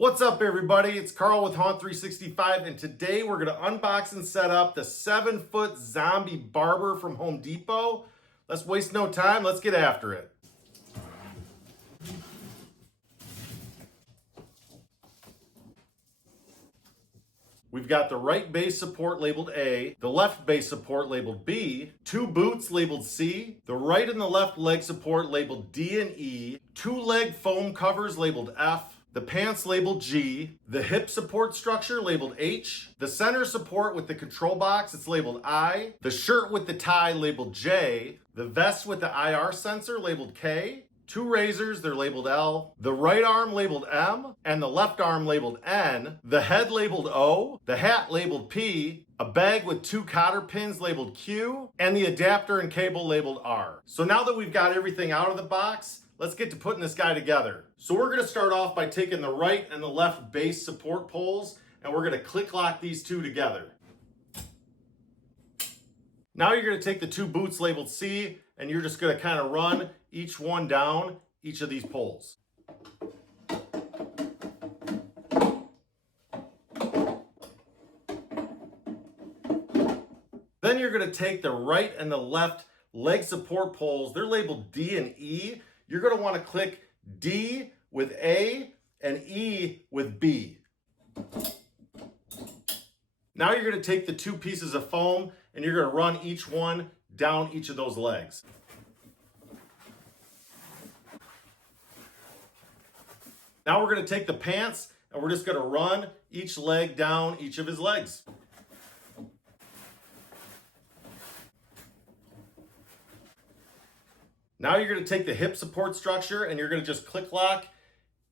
What's up everybody, it's Carl with Haunt 365 and today we're going to unbox and set up the 7-foot Zombie Barber from Home Depot. Let's waste no time, let's get after it. We've got the right base support labeled A, the left base support labeled B, two boots labeled C, the right and the left leg support labeled D and E, two leg foam covers labeled F, the pants labeled G, the hip support structure labeled H, the center support with the control box, it's labeled I, the shirt with the tie labeled J, the vest with the IR sensor labeled K, two razors, they're labeled L, the right arm labeled M, and the left arm labeled N, the head labeled O, the hat labeled P, a bag with two cotter pins labeled Q, and the adapter and cable labeled R. So now that we've got everything out of the box, let's get to putting this guy together. So we're gonna start off by taking the right and the left base support poles, and we're gonna click lock these two together. Now you're gonna take the two boots labeled C, and you're just gonna kind of run each one down each of these poles. Then you're gonna take the right and the left leg support poles, they're labeled D and E. You're gonna wanna click D with A and E with B. Now you're gonna take the two pieces of foam and you're gonna run each one down each of those legs. Now we're gonna take the pants and we're just gonna run each leg down each of his legs. Now you're gonna take the hip support structure and you're gonna just click lock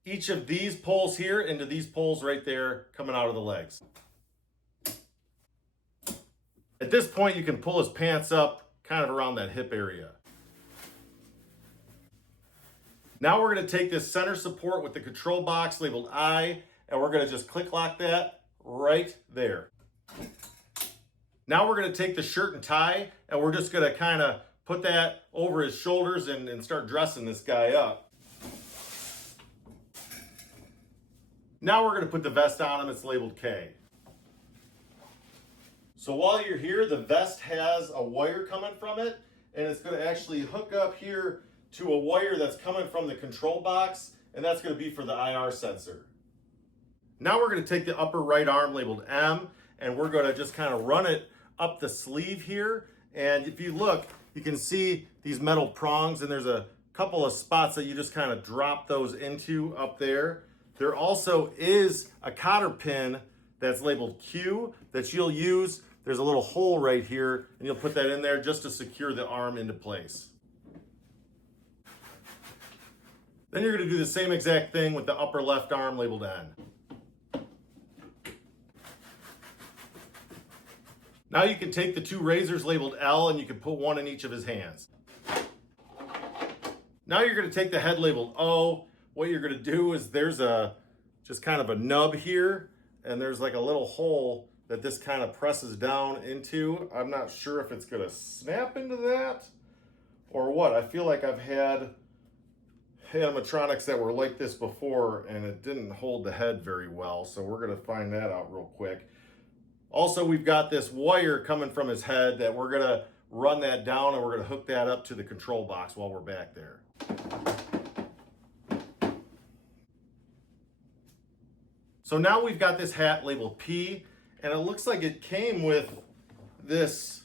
each of these poles here into these poles right there coming out of the legs. At this point, you can pull his pants up kind of around that hip area. Now we're gonna take this center support with the control box labeled I, and we're gonna just click lock that right there. Now we're gonna take the shirt and tie, and we're just gonna kind of put that over his shoulders and start dressing this guy up. Now we're gonna put the vest on him, it's labeled K. So while you're here, the vest has a wire coming from it, and it's gonna actually hook up here to a wire that's coming from the control box, and that's gonna be for the IR sensor. Now we're gonna take the upper right arm labeled M, and we're gonna just kind of run it up the sleeve here. And if you look, you can see these metal prongs, and there's a couple of spots that you just kind of drop those into up there. There also is a cotter pin that's labeled Q that you'll use. There's a little hole right here, and you'll put that in there just to secure the arm into place. Then you're gonna do the same exact thing with the upper left arm labeled N. Now you can take the two razors labeled L and you can put one in each of his hands. Now you're gonna take the head labeled O. What you're gonna do is there's just kind of a nub here, and there's like a little hole that this kind of presses down into. I'm not sure if it's gonna snap into that or what. I feel like I've had animatronics that were like this before and it didn't hold the head very well, so we're gonna find that out real quick. Also, we've got this wire coming from his head that we're gonna run that down, and we're gonna hook that up to the control box while we're back there. So now we've got this hat labeled P, and it looks like it came with this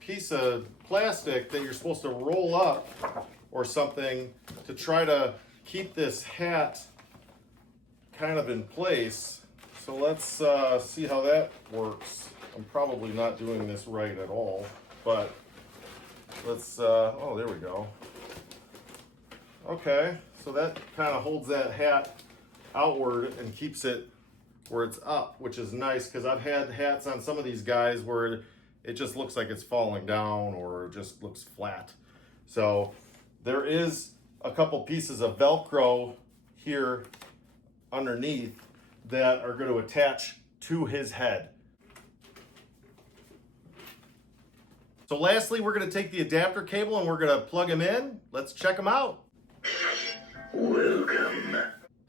piece of plastic that you're supposed to roll up or something to try to keep this hat kind of in place. So let's see how that works. I'm probably not doing this right at all, but let's, oh, there we go. Okay, so that kind of holds that hat outward and keeps it where it's up, which is nice because I've had hats on some of these guys where it just looks like it's falling down or it just looks flat. So there is a couple pieces of Velcro here underneath that are going to attach to his head. So lastly, we're going to take the adapter cable and we're going to plug him in. Let's check him out. Welcome.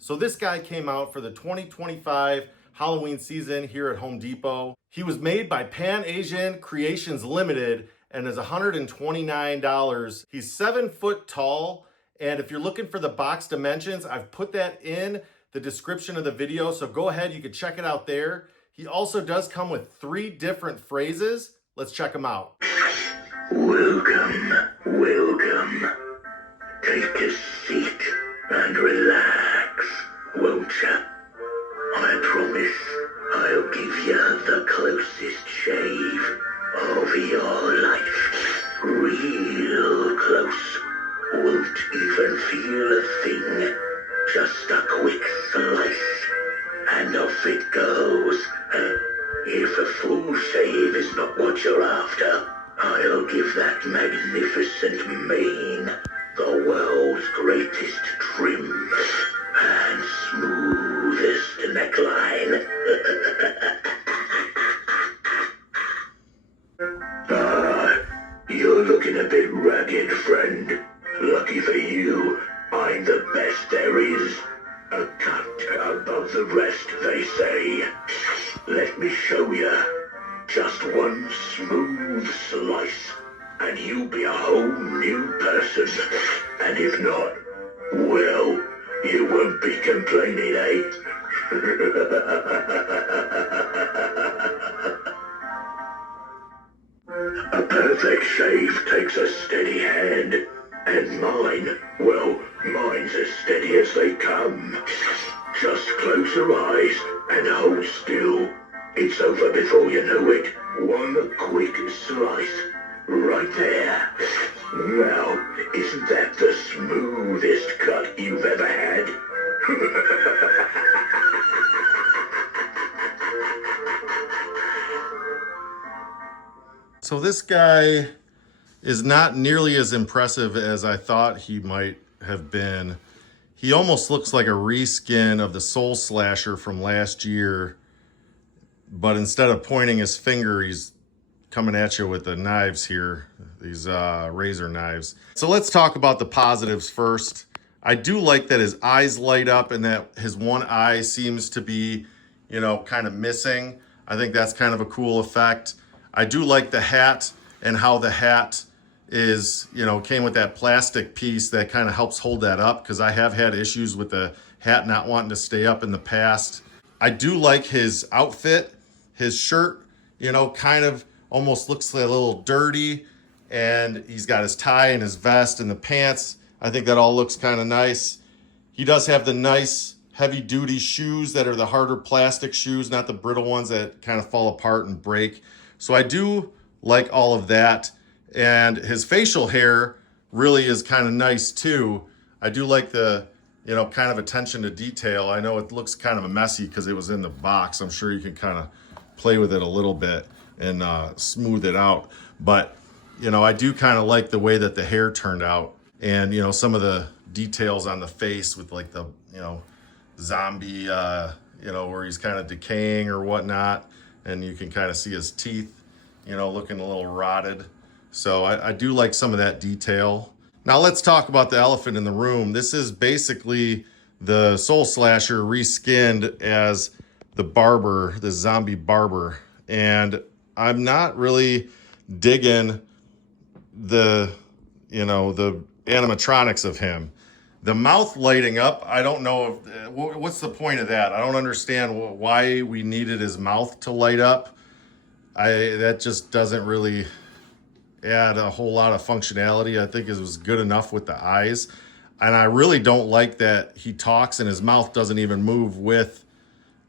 So this guy came out for the 2025 Halloween season here at Home Depot. He was made by Pan Asian Creations Limited and is $129. He's 7 foot tall. And if you're looking for the box dimensions, I've put that in the description of the video. So go ahead, you can check it out there. He also does come with 3 different phrases. Let's check them out. Welcome, welcome. Take a seat and relax, won't ya? I promise I'll give you the closest shave of your life. Real close. Won't even feel a thing. Just a quick slice. And off it goes. If a full shave is not what you're after, I'll give that magnificent mane the world's greatest trim and smoothest neckline. You're looking a bit ragged, friend. Lucky for you, I'm the best there is. A cut above the rest, they say. Let me show you. Just one smooth slice, and you'll be a whole new person. And if not, well, you won't be complaining, eh? A perfect shave takes a steady hand, and mine, well, mine's as steady as they come. Just close your eyes and hold still. It's over before you know it. One quick slice. Right there. Now, isn't that the smoothest cut you've ever had? So this guy is not nearly as impressive as I thought he might have been. He almost looks like a reskin of the Soul Slasher from last year, but instead of pointing his finger, he's coming at you with the knives here, these razor knives. So let's talk about the positives first. I do like that his eyes light up and that his one eye seems to be, you know, kind of missing. I think that's kind of a cool effect. I do like the hat and how the hat is, you know, came with that plastic piece that kind of helps hold that up, because I have had issues with the hat not wanting to stay up in the past. I do like his outfit. His shirt, you know, kind of almost looks a little dirty, and he's got his tie and his vest and the pants. I think that all looks kind of nice. He does have the nice heavy duty shoes that are the harder plastic shoes, not the brittle ones that kind of fall apart and break. So I do like all of that. And his facial hair really is kind of nice too. I do like the, you know, kind of attention to detail. I know it looks kind of messy because it was in the box. I'm sure you can kind of play with it a little bit and smooth it out. But, you know, I do kind of like the way that the hair turned out. And, you know, some of the details on the face with like the, you know, zombie, you know, where he's kind of decaying or whatnot. And you can kind of see his teeth, you know, looking a little rotted. So I do like some of that detail. Now let's talk about the elephant in the room. This is basically the Soul Slasher reskinned as the Barber, the Zombie Barber. And I'm not really digging the, you know, the animatronics of him. The mouth lighting up, I don't know if, what's the point of that? I don't understand why we needed his mouth to light up. That just doesn't really add a whole lot of functionality. I think it was good enough with the eyes. And I really don't like that he talks and his mouth doesn't even move with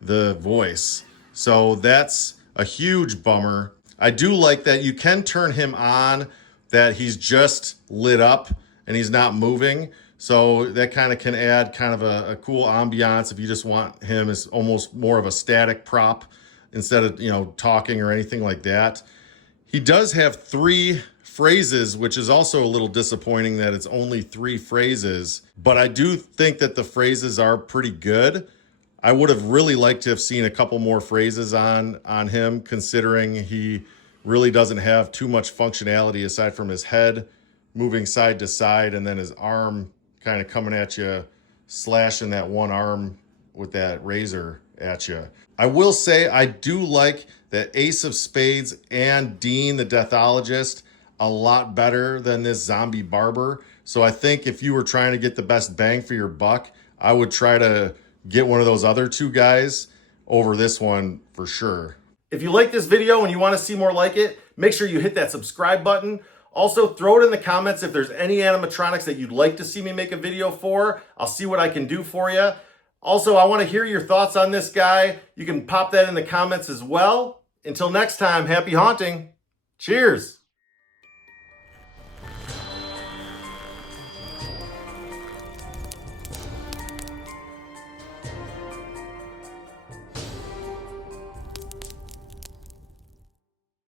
the voice. So that's a huge bummer. I do like that you can turn him on, that he's just lit up and he's not moving. So that kind of can add kind of a cool ambiance if you just want him as almost more of a static prop instead of, you know, talking or anything like that. He does have 3 phrases, which is also a little disappointing that it's only 3 phrases, but I do think that the phrases are pretty good. I would have really liked to have seen a couple more phrases on him, considering he really doesn't have too much functionality aside from his head moving side to side and then his arm kind of coming at you slashing that one arm with that razor at you. I will say I do like that Ace of Spades and Dean the Deathologist a lot better than this Zombie Barber. So I think if you were trying to get the best bang for your buck, I would try to get one of those other two guys over this one for sure. If you like this video and you want to see more like it, make sure you hit that subscribe button. Also, throw it in the comments if there's any animatronics that you'd like to see me make a video for. I'll see what I can do for you. Also, I want to hear your thoughts on this guy. You can pop that in the comments as well. Until next time, happy haunting. Cheers.